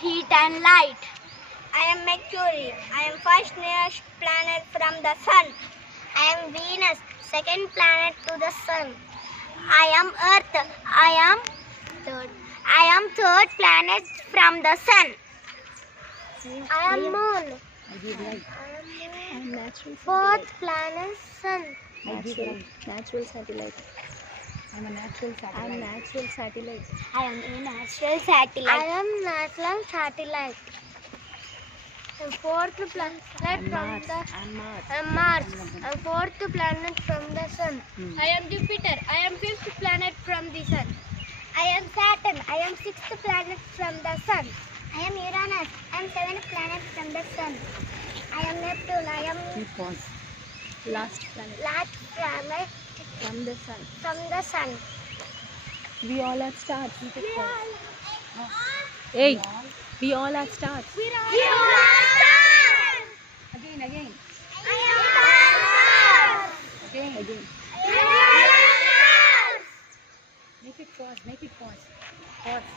heat and light. I am Mercury. I am first nearest planet from the sun. I am Venus, second planet to the sun. I am Earth. Third. I am third planet from the sun. I am Moon. I am natural Fourth planet Sun. natural satellite. I am natural satellite. I am a natural satellite. I am natural satellite. The fourth planet from Mars. the I am Mars. I am Mars. And fourth planet from the sun. I am Jupiter. I am fifth planet from the sun. I am Saturn. I am sixth planet from the sun. I am Uranus. I am seventh planet from the sun. I am Neptune. I am Pause. Last planet last planet from the sun. from the sun. We all are stars. Hey, we all are stars. We are stars. Again. I am stars. Again. We are stars. Make it pause. Pause.